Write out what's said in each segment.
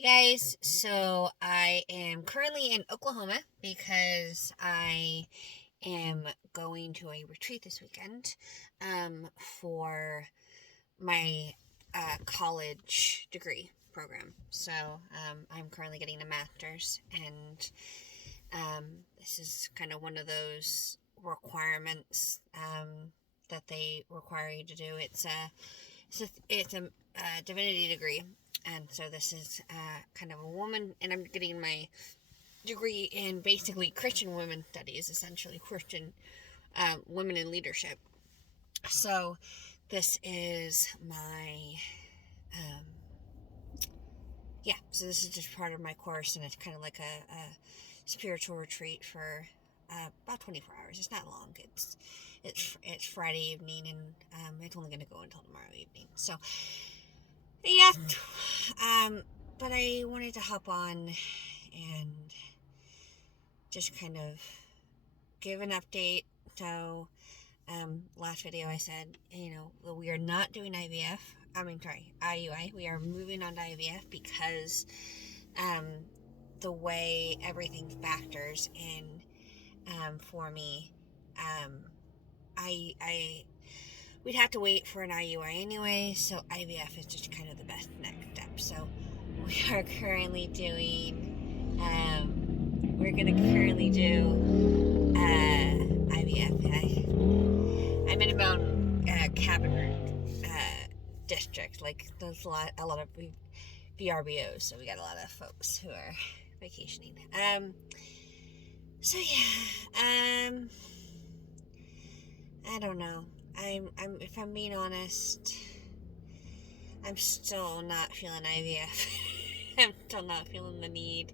Hey guys, so I am currently in Oklahoma because I am going to a retreat this weekend for my college degree program. So I'm currently getting a master's, and this is kind of one of those requirements that they require you to do. It's a divinity degree, and so this is kind of a woman, and I'm getting my degree in basically Christian women studies, essentially Christian women in leadership. So this is my um, yeah. So this is just part of my course, and it's kind of like a spiritual retreat for about 24 hours. It's not long. It's Friday evening, and it's only going to go until tomorrow evening. So yeah, but I wanted to hop on and just kind of give an update. So, last video I said, we are not doing IVF. Sorry, IUI. We are moving on to IVF because, um, the way everything factors in, for me, um, I we'd have to wait for an IUI anyway, so IVF is just kind of the best next step. So we are currently doing, we're going to currently do IVF. I'm in a mountain cabin district. Like, there's a lot of VRBOs, so we got a lot of folks who are vacationing. So yeah, I don't know. If I'm being honest, I'm still not feeling IVF. I'm still not feeling the need.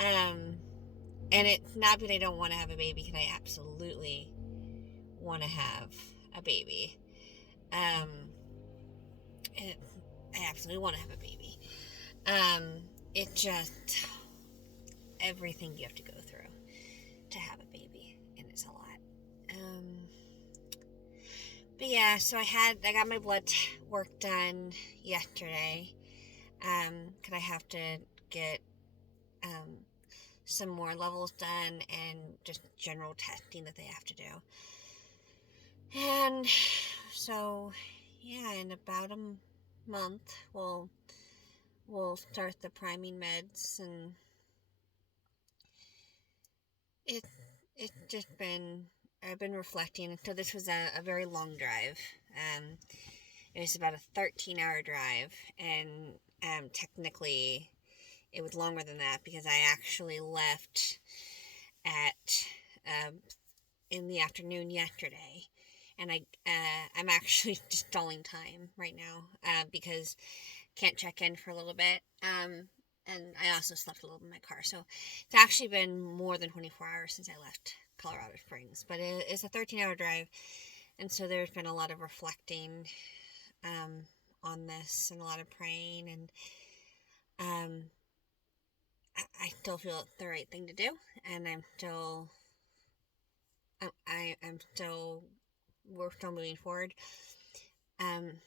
Um, and it's not that I don't want to have a baby, because I absolutely want to have a baby. Um, and I absolutely want to have a baby. It just everything you have to go through to have a baby, and it's a lot. Um, but yeah, so I got my blood work done yesterday. Cause I have to get um some more levels done and just general testing that they have to do. And so yeah, in about a month we'll start the priming meds, and it it's just been I've been reflecting. So this was a very long drive. It was about a 13-hour drive, and technically it was longer than that because I actually left at um, in the afternoon yesterday, and I'm actually just stalling time right now because can't check in for a little bit. And I also slept a little in my car, so it's actually been more than 24 hours since I left Colorado Springs. But it's a 13-hour drive, and so there's been a lot of reflecting um, on this, and a lot of praying, and um, I still feel it's the right thing to do, and I'm still we're still moving forward. Um,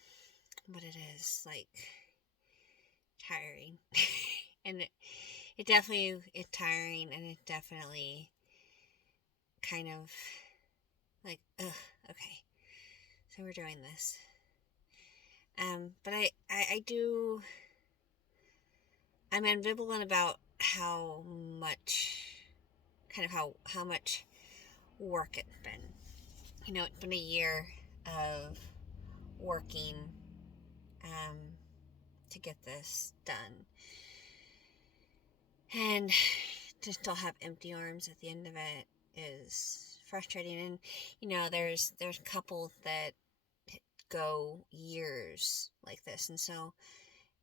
but it is like tiring, and it definitely is tiring, and it definitely kind of like, ugh, okay, so we're doing this. But I do. I'm ambivalent about how much, kind of how much work it's been. It's been a year of working um, to get this done, and to still have empty arms at the end of it is frustrating. And there's couples that go years like this, and so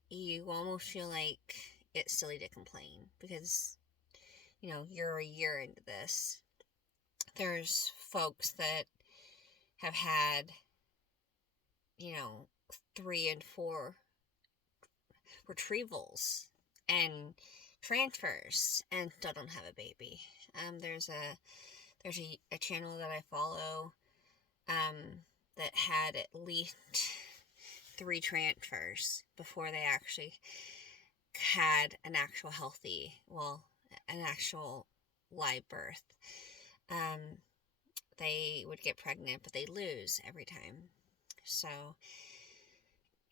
you almost feel like it's silly to complain because you're a year into this. There's folks that have had 3 and 4 retrievals and transfers and still don't have a baby. There's a channel that I follow that had at least 3 transfers before they actually had an actual an actual live birth, they would get pregnant, but they lose every time. So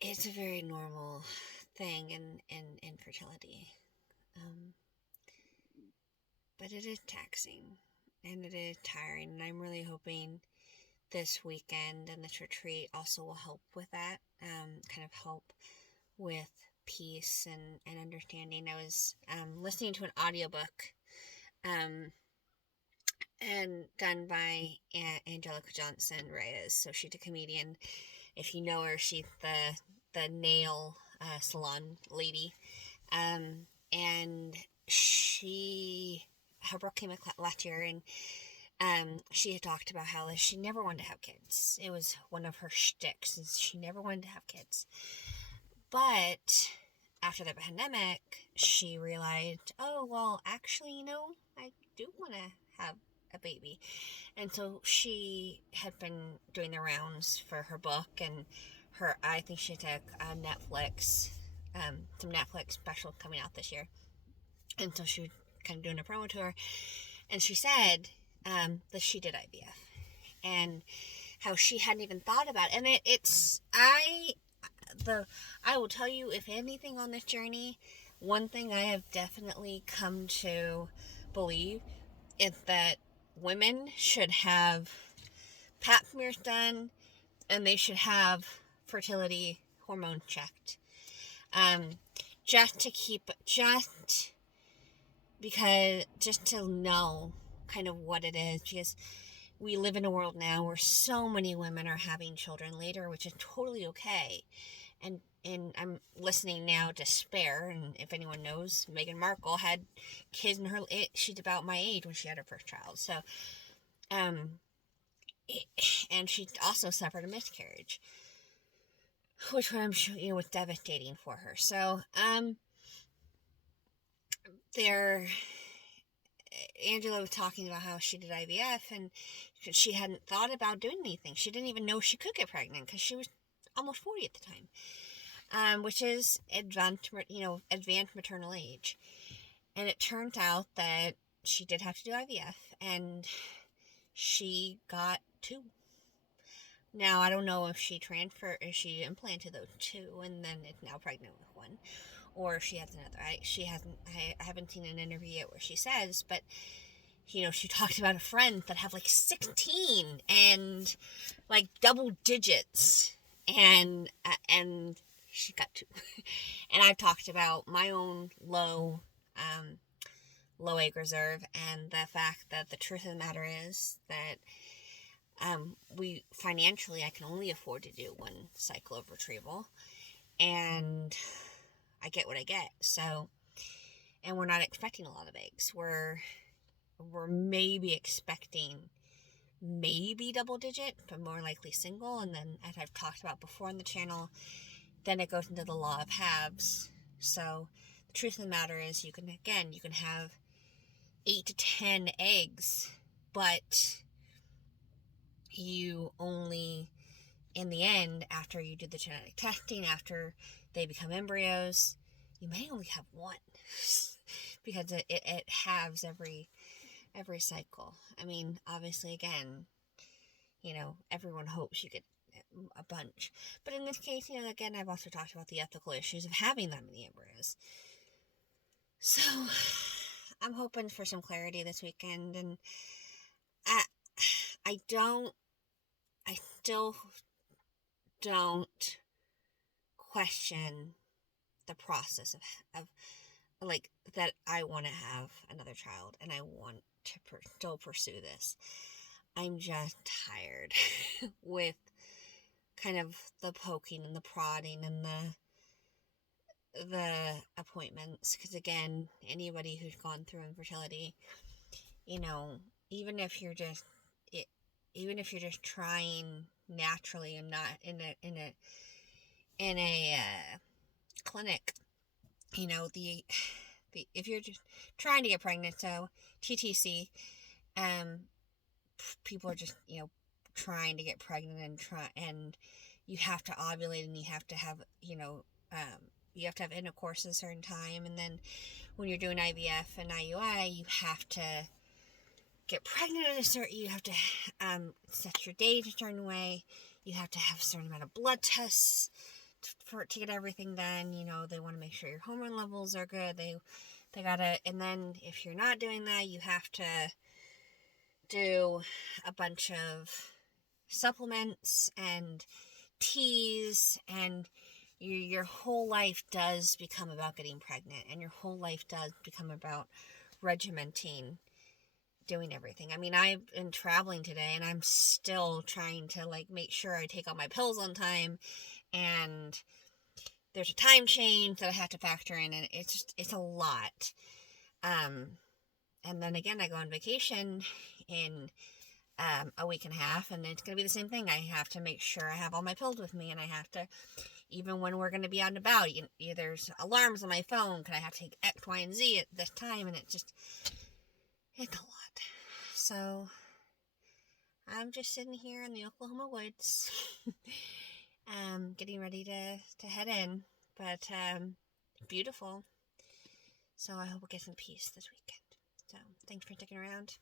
it's a very normal thing in infertility. Um, but it is taxing and it is tiring. And I'm really hoping this weekend and this retreat also will help with that, kind of help with peace and understanding. I was listening to an audiobook and done by Angelica Johnson Reyes. So she's a comedian. If you know her, she's the nail salon lady. And her book came out last year, and she had talked about how she never wanted to have kids. It was one of her shticks, is she never wanted to have kids. But after the pandemic, she realized, oh, well, actually, I do want to have a baby. And so she had been doing the rounds for her book, and I think she took Netflix, some Netflix special coming out this year. And so she was kind of doing a promo tour, and she said that she did IVF, and how she hadn't even thought about it. And I will tell you, if anything on this journey, one thing I have definitely come to believe is that women should have pap smears done, and they should have fertility hormone checked. Just to know kind of what it is, because we live in a world now where so many women are having children later, which is totally okay. And I'm listening now to Spare, and if anyone knows, Meghan Markle had kids she's about my age when she had her first child. So, and she also suffered a miscarriage, which I'm sure, was devastating for her. So, Angela was talking about how she did IVF, and she hadn't thought about doing anything. She didn't even know she could get pregnant because she was almost 40 at the time, which is advanced maternal age. And it turned out that she did have to do IVF, and she got 2. Now, I don't know if she implanted those 2 and then is now pregnant with 1, or if she has another. I haven't seen an interview yet where she says, but she talked about a friend that have 16 and double digits, and she got 2. And I've talked about my own low egg reserve, and the fact that the truth of the matter is that I can only afford to do 1 cycle of retrieval, and I get what I get. So, and we're not expecting a lot of eggs. We're maybe expecting double digit, but more likely single. And then, as I've talked about before on the channel, then it goes into the law of halves. So the truth of the matter is, you can have 8 to 10 eggs, but you only, in the end, after you do the genetic testing, after they become embryos, you may only have 1 because it halves every cycle. I mean, obviously, again, everyone hopes you get a bunch, but in this case, again, I've also talked about the ethical issues of having that many embryos. So I'm hoping for some clarity this weekend, and I still don't question the process of that I want to have another child, and I want to still pursue this. I'm just tired with kind of the poking and the prodding and the appointments, because again, anybody who's gone through infertility, even if you're just trying naturally and not in a clinic, if you're just trying to get pregnant, so TTC, people are just trying to get pregnant and you have to ovulate, and you have to have you have to have intercourse at a certain time, and then when you're doing IVF and IUI, you have to get pregnant at a certain, you have to set your date a certain way, you have to have a certain amount of blood tests to get everything done. They want to make sure your hormone levels are good. They gotta, and then if you're not doing that, you have to do a bunch of supplements and teas, and your whole life does become about getting pregnant, and your whole life does become about regimenting doing everything. I mean, I've been traveling today and I'm still trying to make sure I take all my pills on time, and there's a time change that I have to factor in, and it's a lot. And then again, I go on vacation in a week and a half, and it's going to be the same thing. I have to make sure I have all my pills with me, and I have to, even when we're going to be out and about, there's alarms on my phone, because I have to take X, Y, and Z at this time, and it's a lot. So, I'm just sitting here in the Oklahoma woods, getting ready to head in, but, beautiful. So I hope we'll get some peace this weekend. So, thanks for sticking around.